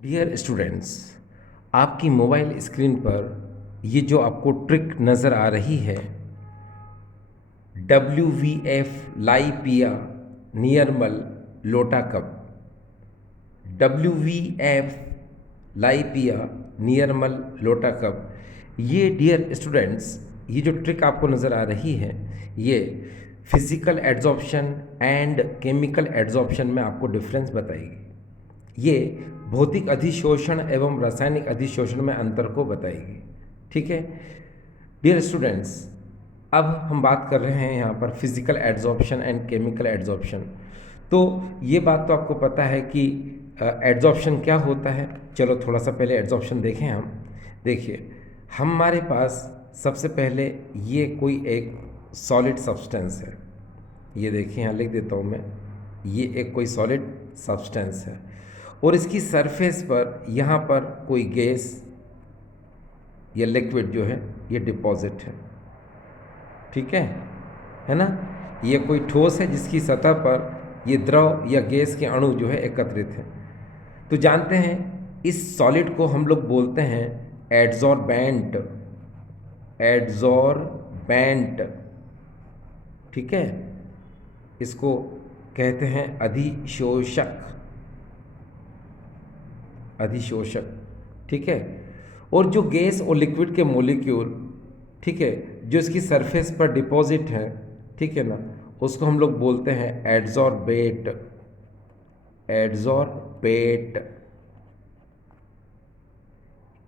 Dear students, आपकी mobile screen पर ये जो आपको ट्रिक नज़र आ रही है, WVF लाइपिया नियरमल लोटा कप। WVF लाइपिया नियरमल लोटा कप। ये डियर स्टूडेंट्स, ये जो ट्रिक आपको नज़र आ रही है, ये physical adsorption and chemical adsorption में आपको डिफरेंस बताएगी। ये भौतिक अधिशोषण एवं रासायनिक अधिशोषण में अंतर को बताएगी। ठीक है डियर स्टूडेंट्स, अब हम बात कर रहे हैं यहाँ पर physical adsorption and chemical adsorption. तो ये बात तो आपको पता है कि एड्जॉर्प्शन क्या होता है। चलो थोड़ा सा पहले एड्जॉर्प्शन देखें हम। देखिए, हमारे पास सबसे पहले ये कोई एक सॉलिड सब्सटेंस है। ये देखिए, यहाँ लिख देता हूँ मैं, ये एक कोई सॉलिड सब्सटेंस है और इसकी सरफेस पर यहाँ पर कोई गैस या लिक्विड जो है ये डिपॉजिट है। ठीक है ना। ये कोई ठोस है जिसकी सतह पर ये द्रव या गैस के अणु जो है एकत्रित हैं। तो जानते हैं इस सॉलिड को हम लोग बोलते हैं एड्जॉर्बेंट। एड्जॉर्बेंट, ठीक है। इसको कहते हैं अधिशोषक। अधिशोषक, ठीक है। और जो गैस और लिक्विड के मॉलिक्यूल, ठीक है, जो इसकी सरफेस पर डिपॉजिट है, ठीक है ना, उसको हम लोग बोलते हैं एड्जॉर्बेट। एड्जॉर्बेट।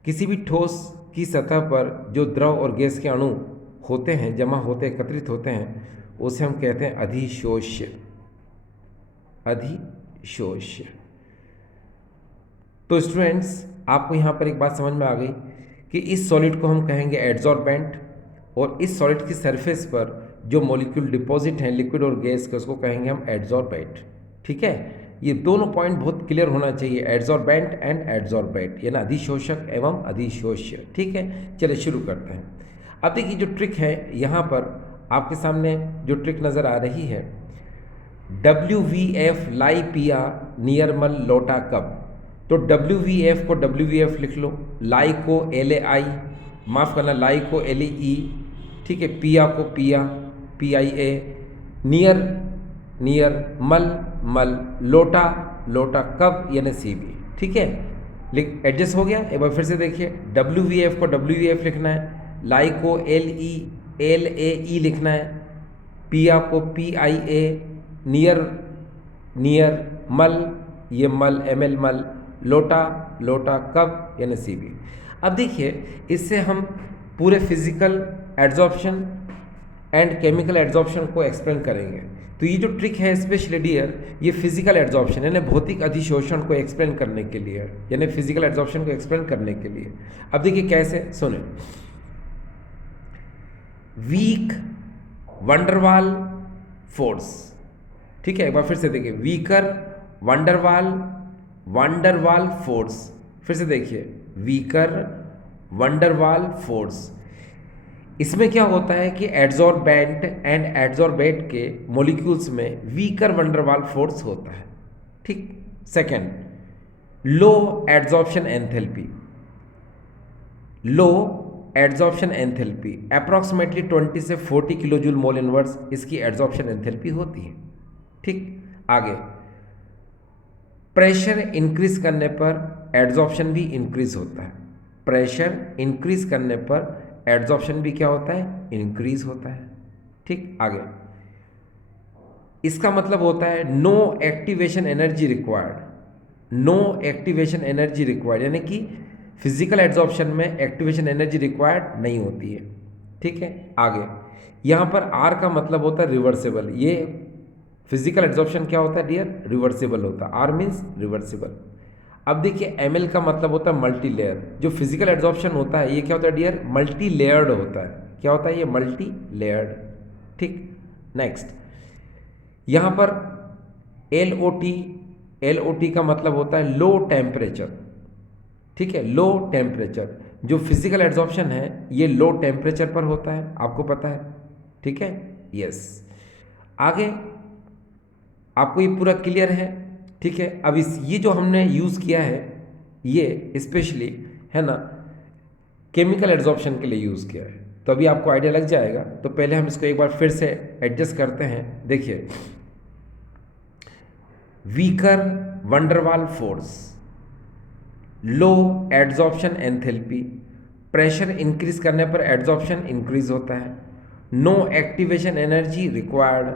किसी भी ठोस की सतह पर जो द्रव और गैस के अणु होते हैं, जमा होते एकत्रित होते हैं, उसे हम कहते हैं अधिशोष्य। अधिशोष्य। तो स्टूडेंट्स, आपको यहाँ पर एक बात समझ में आ गई कि इस सॉलिड को हम कहेंगे एड्जॉर्बेंट और इस सॉलिड की सरफेस पर जो मॉलिक्यूल डिपॉजिट हैं लिक्विड और गैस के, उसको कहेंगे हम एड्जॉर्बेट। ठीक है, ये दोनों पॉइंट बहुत क्लियर होना चाहिए, एड्जॉर्बेंट एंड एड्जॉर्बेट, यानी अधिशोषक एवं अधिशोष्य। ठीक है, चलिए शुरू करते हैं। अब देखिए, जो ट्रिक है यहाँ पर आपके सामने जो ट्रिक नज़र आ रही है, WVF लाइपिया नियरमल लोटा कप। तो WVF को WVF लिख लो, लाई को LAI, माफ़ करना, लाई को LEE, ठीक है, पिया को पिया PIA, नियर नियर, मल मल, लोटा लोटा कप यानी CB। ठीक है, लिख एडजस्ट हो गया। एक बार फिर से देखिए, WVF को WVF लिखना है, लाई को LAE लिखना है, पिया को PIA, नियर नियर, मल ये मल ML मल, लोटा लोटा कप यानी CB। अब देखिए, इससे हम पूरे physical adsorption and chemical adsorption को एक्सप्लेन करेंगे। तो ये जो ट्रिक है स्पेशली डियर, ये फिजिकल एड्जॉर्प्शन यानी भौतिक अधिशोषण को एक्सप्लेन करने के लिए, यानी फिजिकल एड्जॉर्प्शन को एक्सप्लेन करने के लिए। अब देखिए कैसे, सुने। वीक वंडरवाल फोर्स, ठीक है, एक बार फिर से देखिए, वीकर वंडरवाल वंडरवाल फोर्स। फिर से देखिए, वीकर वंडरवाल फोर्स। इसमें क्या होता है कि एड्जॉर्बेंट एंड एड्जॉर्बेट के मॉलिक्यूल्स में वीकर वंडरवाल फोर्स होता है। ठीक। सेकंड, लो एड्जॉर्प्शन एंथैल्पी। लो एड्जॉर्प्शन एंथैल्पी अप्रॉक्सीमेटली 20 से 40 किलो जूल मोल इनवर्स इसकी एड्जॉर्प्शन एंथैल्पी होती है। ठीक। आगे, प्रेशर इंक्रीज करने पर एड्जॉर्प्शन भी इंक्रीज होता है। प्रेशर इंक्रीज करने पर एड्जॉर्प्शन भी क्या होता है, इंक्रीज होता है। ठीक। आगे, इसका मतलब होता है no activation energy required. No activation energy required यानी कि फिजिकल एड्जॉर्प्शन में एक्टिवेशन एनर्जी रिक्वायर्ड नहीं होती है। ठीक है। आगे, यहाँ पर R का मतलब होता है रिवर्सिबल। ये फिजिकल एड्जॉर्प्शन क्या होता है डियर, रिवर्सिबल होता है। R means reversible. अब देखिए, ML का मतलब होता है मल्टी लेयर। जो फिजिकल एड्जॉर्प्शन होता है ये क्या होता है डियर, मल्टी लेयर्ड होता है। क्या होता है ये, मल्टी लेयर्ड। ठीक। नेक्स्ट, यहाँ पर LOT का मतलब होता है लो टेम्परेचर। ठीक है, लो टेम्परेचर। जो फिजिकल एड्जॉर्प्शन है ये लो टेम्परेचर पर होता है, आपको पता है। ठीक है, यस। आगे आपको ये पूरा क्लियर है। ठीक है, अब इस ये जो हमने यूज़ किया है ये स्पेशली है ना केमिकल एड्जॉर्प्शन के लिए यूज़ किया है। तो अभी आपको आइडिया लग जाएगा। तो पहले हम इसको एक बार फिर से एडजस्ट करते हैं। देखिए, weaker van der Waals force, low adsorption enthalpy, pressure increase करने पर एड्जॉर्प्शन इंक्रीज होता है, नो एक्टिवेशन एनर्जी रिक्वायर्ड,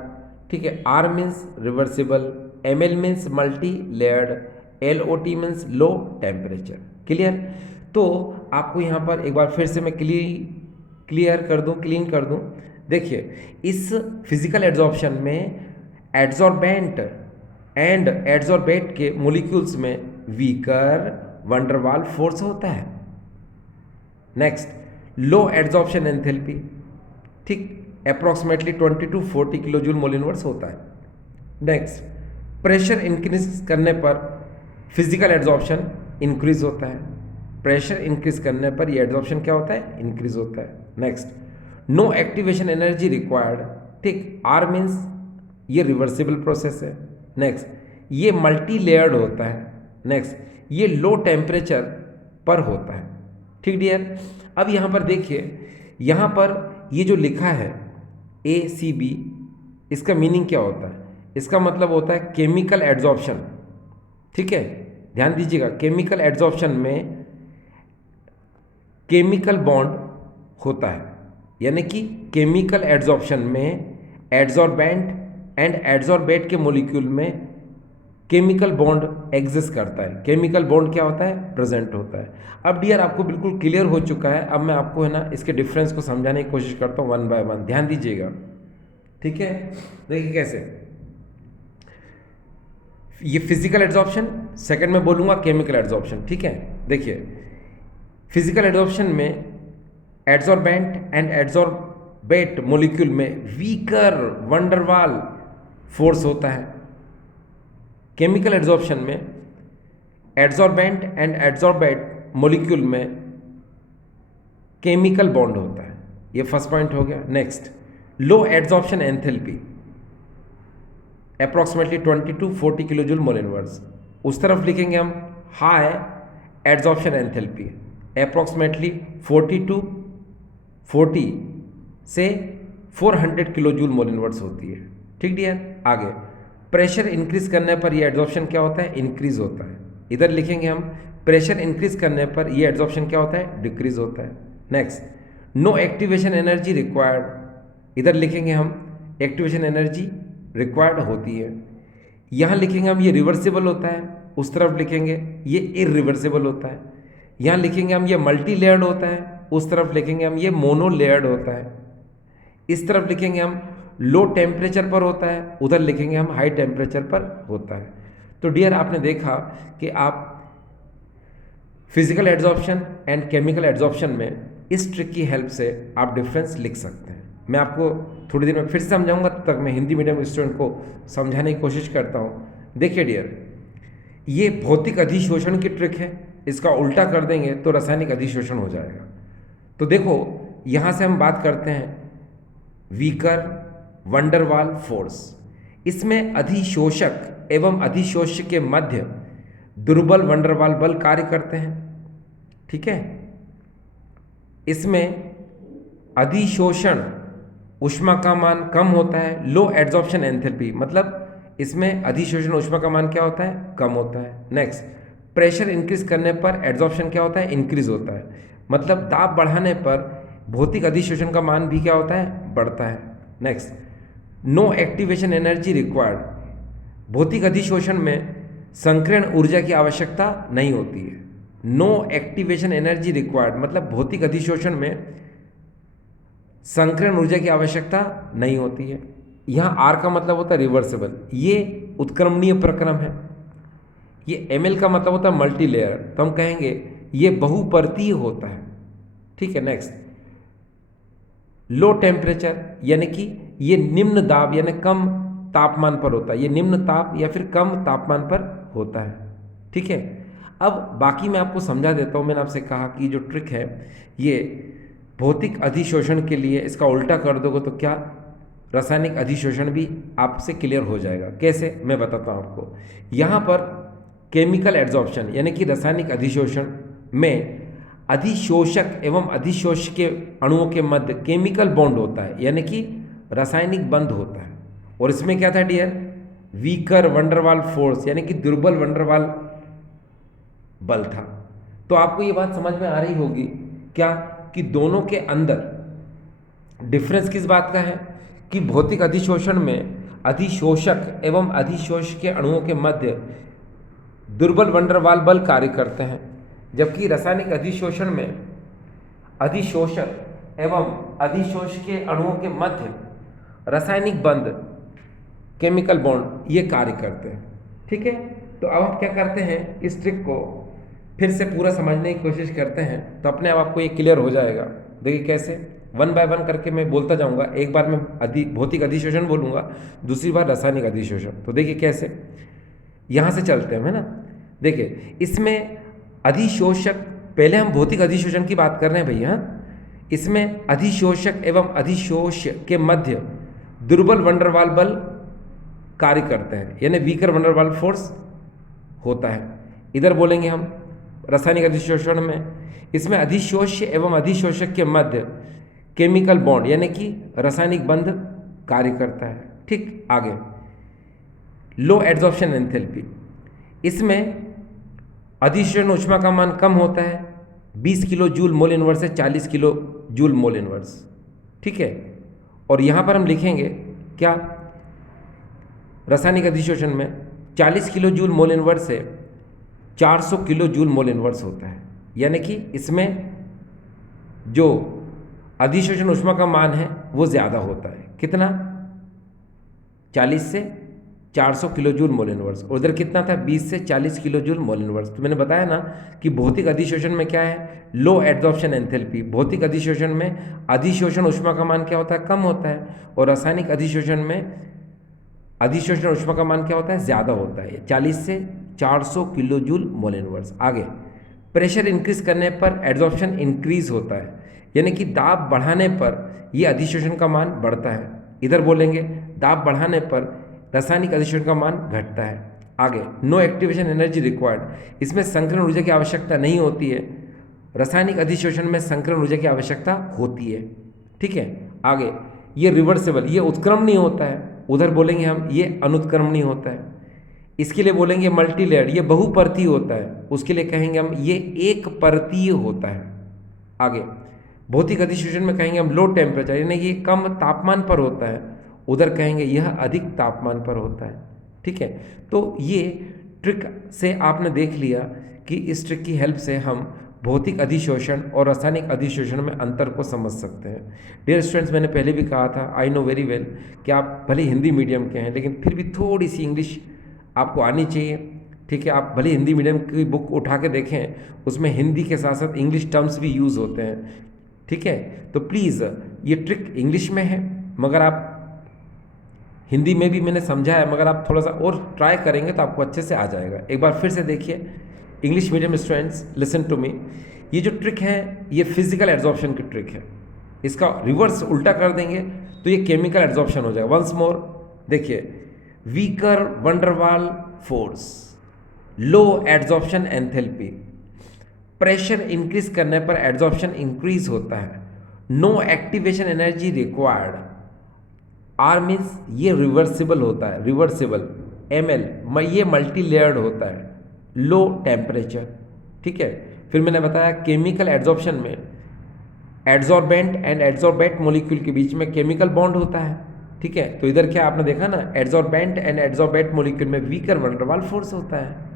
ठीक है। R means reversible, M L means multi layered, L O T means low temperature. Clear? तो आपको यहाँ पर एक बार फिर से मैं क्लीन कर दूँ। देखिए, इस फिजिकल एड्जॉर्प्शन में एड्जॉर्बेंट एंड एड्जॉर्बेट के मोलिक्यूल्स में वीकर वंडरवाल फोर्स होता है। नेक्स्ट, लो एड्जॉर्प्शन एंथैल्पी, ठीक, approximately 20 to 40 kilo joule mole inverse होता है। नेक्स्ट, प्रेशर इंक्रीज करने पर फिजिकल एड्जॉर्प्शन इंक्रीज होता है। प्रेशर इंक्रीज करने पर ये एड्जॉर्प्शन क्या होता है? इंक्रीज होता है। Next, no activation energy required, ठीक, आर मीन्स ये रिवर्सिबल प्रोसेस है। नेक्स्ट, ये मल्टी लेयर्ड होता है। नेक्स्ट, ये लो टेम्परेचर पर होता है। ठीक डियर? अब यहाँ पर देखिए, यहाँ पर ये जो लिखा है ACB, इसका मीनिंग क्या होता है? इसका मतलब होता है केमिकल एड्जॉर्प्शन। ठीक है, ध्यान दीजिएगा, केमिकल एड्जॉर्प्शन में केमिकल बॉन्ड होता है, यानी कि केमिकल एड्जॉर्प्शन में एड्जॉर्बेंट एंड एड्जॉर्बेट के मॉलिक्यूल में केमिकल बॉन्ड एग्जिस्ट करता है। केमिकल बॉन्ड क्या होता है? प्रेजेंट होता है। अब डियर आपको बिल्कुल क्लियर हो चुका है। अब मैं आपको है ना इसके डिफरेंस को समझाने की कोशिश करता हूँ वन बाय वन। ध्यान दीजिएगा, ठीक है। देखिए कैसे, ये फिजिकल एड्जॉर्प्शन, सेकंड में बोलूँगा केमिकल एड्जॉर्प्शन। ठीक है, देखिए, फिजिकल एड्जॉर्प्शन में एड्जॉर्बेंट एंड एड्जॉर्बेट मॉलिक्यूल में वीकर वंडरवाल फोर्स होता है। केमिकल एड्जॉर्प्शन में एड्जॉर्बेंट एंड एड्जॉर्बेट मॉलिक्यूल में केमिकल बॉन्ड होता है। ये फर्स्ट पॉइंट हो गया। Next, low adsorption enthalpy, approximately 20 to 40 kilo joule mole inverse. उस तरफ लिखेंगे हम हाई एड्जॉर्प्शन एंथैल्पी, अप्रॉक्सीमेटली 40 से 400 किलो जूल मोल इनवर्स होती है। ठीक डियर? आगे, प्रेशर इंक्रीज करने पर ये एड्जॉर्प्शन क्या होता है? इंक्रीज होता है। इधर लिखेंगे हम प्रेशर इंक्रीज करने पर ये एड्जॉर्प्शन क्या होता है? डिक्रीज होता है। Next, no activation energy required, इधर लिखेंगे हम एक्टिवेशन एनर्जी रिक्वायर्ड होती है। यहाँ लिखेंगे हम ये रिवर्सिबल होता है, उस तरफ लिखेंगे ये इरिवर्सिबल होता है। यहाँ लिखेंगे हम ये मल्टी लेयर्ड होता है, उस तरफ लिखेंगे हम ये मोनो लेयर्ड होता है। इस तरफ लिखेंगे हम लो टेम्परेचर पर होता है, उधर लिखेंगे हम हाई टेम्परेचर पर होता है। तो डियर आपने देखा कि आप physical adsorption and chemical adsorption में इस ट्रिक की हेल्प से आप डिफरेंस लिख सकते हैं। मैं आपको थोड़ी देर में फिर से समझाऊंगा, तब तक मैं हिंदी मीडियम स्टूडेंट को समझाने की कोशिश करता हूँ। देखिए डियर, ये भौतिक अधिशोषण की ट्रिक है, इसका उल्टा कर देंगे तो रासायनिक अधिशोषण हो जाएगा। तो देखो, यहाँ से हम बात करते हैं वीकर वंडरवाल फोर्स। इसमें अधिशोषक एवं अधिशोष्य के मध्य दुर्बल वंडरवाल बल कार्य करते हैं। ठीक है, इसमें अधिशोषण ऊष्मा का मान कम होता है, लो एड्जॉर्प्शन एंथैल्पी, मतलब इसमें अधिशोषण ऊष्मा का मान क्या होता है? कम होता है। नेक्स्ट, प्रेशर इंक्रीज करने पर एड्जॉर्प्शन क्या होता है? इंक्रीज होता है, मतलब दाब बढ़ाने पर भौतिक अधिशोषण का मान भी क्या होता है? बढ़ता है। Next, no activation energy required, भौतिक अधिशोषण में संकीर्ण ऊर्जा की आवश्यकता नहीं होती है। नो एक्टिवेशन एनर्जी रिक्वायर्ड मतलब भौतिक अधिशोषण में संकीर्ण ऊर्जा की आवश्यकता नहीं होती है। यहाँ आर का मतलब होता है रिवर्सिबल, ये उत्क्रमणीय प्रक्रम है। ये एम का मतलब होता है मल्टी लेयर, तो हम कहेंगे ये बहुपर्तीय होता है। ठीक है। नेक्स्ट, लो टेम्परेचर, यानी कि ये निम्न दाब यानी कम तापमान पर होता है, ये निम्न ताप या फिर कम तापमान पर होता है। ठीक है। अब बाकी मैं आपको समझा देता हूँ। मैंने आपसे कहा कि जो ट्रिक है ये भौतिक अधिशोषण के लिए, इसका उल्टा कर दोगे तो क्या रासायनिक अधिशोषण भी आपसे क्लियर हो जाएगा। कैसे, मैं बताता हूँ आपको। यहाँ पर केमिकल एड्जॉर्प्शन यानी कि रासायनिक अधिशोषण में अधिशोषक एवं अधिशोषक के अणुओं के मध्य केमिकल बॉन्ड होता है, यानी कि रासायनिक बंध होता है। और इसमें क्या था डियर, वीकर वंडरवाल फोर्स यानी कि दुर्बल वंडरवाल बल था। तो आपको ये बात समझ में आ रही होगी क्या कि दोनों के अंदर डिफरेंस किस बात का है कि भौतिक अधिशोषण में अधिशोषक एवं अधिशोषक के अणुओं के मध्य दुर्बल वंडरवाल बल कार्य करते हैं, जबकि रासायनिक अधिशोषण में अधिशोषक एवं अधिशोषक के अणुओं के मध्य रासायनिक बंध केमिकल बॉन्ड ये कार्य करते हैं। ठीक है, तो अब हम क्या करते हैं, इस ट्रिक को फिर से पूरा समझने की कोशिश करते हैं, तो अपने आप आपको ये क्लियर हो जाएगा। देखिए कैसे, वन बाय वन करके मैं बोलता जाऊंगा। एक बार मैं भौतिक अधिशोषण बोलूंगा, दूसरी बार रासायनिक अधिशोषण। तो देखिए कैसे, यहाँ से चलते हैं, है ना। देखिए इसमें अधिशोषक, पहले हम भौतिक अधिशोषण की बात कर रहे हैं भैया। इसमें अधिशोषक एवं अधिशोष के मध्य दुर्बल वंडरवाल बल कार्य करते हैं, यानी वीकर वंडरवाल फोर्स होता है। इधर बोलेंगे हम रासायनिक अधिशोषण में, इसमें अधिशोष्य एवं अधिशोषक के मध्य केमिकल बॉन्ड यानी कि रासायनिक बंध कार्य करता है। ठीक, आगे लो एड्जॉर्प्शन एंथैल्पी, इसमें अधिशोषण ऊष्मा का मान कम होता है, 20 किलो जूल मोल इनवर्स से 40 किलो जूल मोल इनवर्स। ठीक है, और यहाँ पर हम लिखेंगे क्या, रासायनिक अधिशोषण में 40 किलो जूल मोल इनवर्स से 400 किलो जूल मोल इनवर्स होता है, यानी कि इसमें जो अधिशोषण ऊष्मा का मान है वो ज़्यादा होता है। कितना, 40 से 400 किलो जूल मोल इनवर्स, और उधर कितना था, 20 से 40 किलो जूल मोल इनवर्स। तो मैंने बताया ना कि भौतिक अधिशोषण में क्या है, लो एड्जॉर्प्शन एंथैल्पी। भौतिक अधिशोषण में अधिशोषण ऊष्मा का मान क्या होता है, कम होता है, और रासायनिक अधिशोषण में अधिशोषण ऊष्मा का मान क्या होता है, ज़्यादा होता है, 40 से 400 किलो जूल मोल इनवर्स। आगे प्रेशर इंक्रीज करने पर एड्जॉर्प्शन इंक्रीज होता है, यानी कि दाब बढ़ाने पर यह अधिशोषण का मान बढ़ता है। इधर बोलेंगे दाब बढ़ाने पर रासायनिक अधिशोषण का मान घटता है। आगे नो एक्टिवेशन एनर्जी रिक्वायर्ड, इसमें संकरण ऊर्जा की आवश्यकता नहीं होती है, रासायनिक अधिशोषण में संकरण ऊर्जा की आवश्यकता होती है। ठीक है, आगे ये रिवर्सिबल, ये उत्क्रमणीय होता है। उधर बोलेंगे हम ये अनुत्क्रमणीय होता है। इसके लिए बोलेंगे मल्टी लेयर्ड, ये बहुपरतीय होता है। उसके लिए कहेंगे हम ये एक परतीय होता है। आगे भौतिक अधिशोषण में कहेंगे हम लो टेम्परेचर, यानी कि कम तापमान पर होता है। उधर कहेंगे यह अधिक तापमान पर होता है। ठीक है, तो ये ट्रिक से आपने देख लिया कि इस ट्रिक की हेल्प से हम भौतिक अधिशोषण और रासायनिक अधिशोषण में अंतर को समझ सकते हैं। डियर स्टूडेंट्स, मैंने पहले भी कहा था, आई नो वेरी वेल कि आप भले हिंदी मीडियम के हैं, लेकिन फिर भी थोड़ी सी इंग्लिश आपको आनी चाहिए। ठीक है, आप भले हिंदी मीडियम की बुक उठा के देखें, उसमें हिंदी के साथ साथ इंग्लिश टर्म्स भी यूज़ होते हैं। ठीक है, तो प्लीज़ ये ट्रिक इंग्लिश में है, मगर आप हिंदी में भी मैंने समझा है, मगर आप थोड़ा सा और ट्राई करेंगे तो आपको अच्छे से आ जाएगा। एक बार फिर से देखिए, English medium students listen to me, ये जो ट्रिक है ये फिजिकल एड्जॉर्प्शन की ट्रिक है। इसका रिवर्स उल्टा कर देंगे तो ये केमिकल एड्जॉर्प्शन हो जाएगा। वंस मोर देखिए, weaker van der Waals force, low adsorption enthalpy, pressure increase करने पर एड्जॉर्प्शन इंक्रीज होता है, no activation energy required, R means ये रिवर्सिबल होता है, रिवर्सिबल, एमएल ये मल्टी लेयर्ड होता है, लो टेम्परेचर। ठीक है, फिर मैंने बताया केमिकल एड्जॉर्प्शन में एड्जॉर्बेंट एंड एड्जॉर्बेट मॉलिक्यूल के बीच में केमिकल बॉन्ड होता है। ठीक है, तो इधर क्या आपने देखा ना, एड्जॉर्बेंट एंड एड्जॉर्बेट मॉलिक्यूल में वीकर वंडरवाल फोर्स होता है।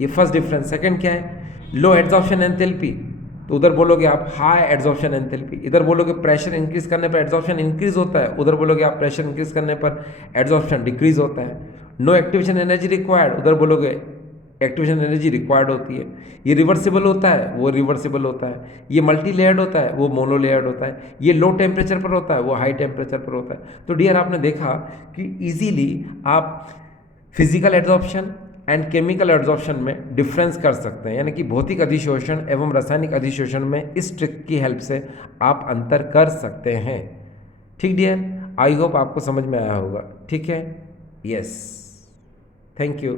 ये फर्स्ट डिफरेंस। सेकंड क्या है, लो एड्जॉर्प्शन एंथैल्पी, तो उधर बोलोगे आप हाई एड्जॉर्प्शन एंथैल्पी। इधर बोलोगे प्रेशर इंक्रीज करने पर एड्जॉर्प्शन इंक्रीज होता है, उधर बोलोगे आप प्रेशर इंक्रीज करने पर एड्जॉर्प्शन डिक्रीज होता है। नो एक्टिवेशन एनर्जी रिक्वायर्ड, उधर बोलोगे एक्टिवेशन एनर्जी रिक्वायर्ड होती है। ये रिवर्सिबल होता है, वो रिवर्सिबल होता है। ये मल्टी लेयर्ड होता है, वो मोनो लेयर्ड होता है। ये लो टेम्परेचर पर होता है, वो हाई टेम्परेचर पर होता है। तो डियर आपने देखा कि इजीली आप physical adsorption and chemical adsorption में डिफरेंस कर सकते हैं, यानी कि भौतिक अधिशोषण एवं रासायनिक अधिशोषण में इस ट्रिक की हेल्प से आप अंतर कर सकते हैं। ठीक डियर, आई होप आपको समझ में आया होगा। ठीक है, यस, थैंक यू।